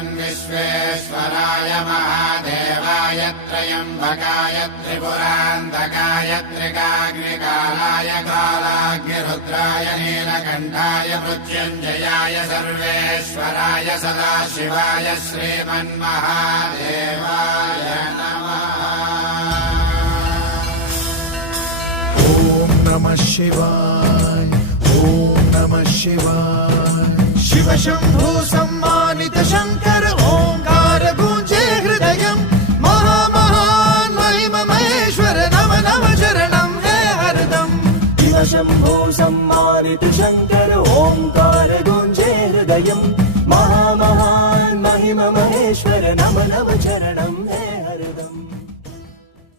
श्रीमन्विश्वेश्वराय महादेवाय त्र्यम्बकाय त्रिपुरान्तकाय त्रिकाग्निकालाय कालाग्निरुद्राय नीलकण्ठाय मृत्युञ्जयाय सर्वेश्वराय सदाशिवाय श्रीमन्महादेवाय नमः। ॐ नमः शिवाय ॐ नमः शिवाय। शिव शंभो सम्मानित शंकर ओंकार गूंजे हृदयम् महामहान् महिम महेश्वर नव नव चरणं है हरदम्। शिव शंभो सम्मानित शंकर ओंकार गूंजे हृदयम् महामहान् महिम महेश्वर नव नव चरणं है हरदम्।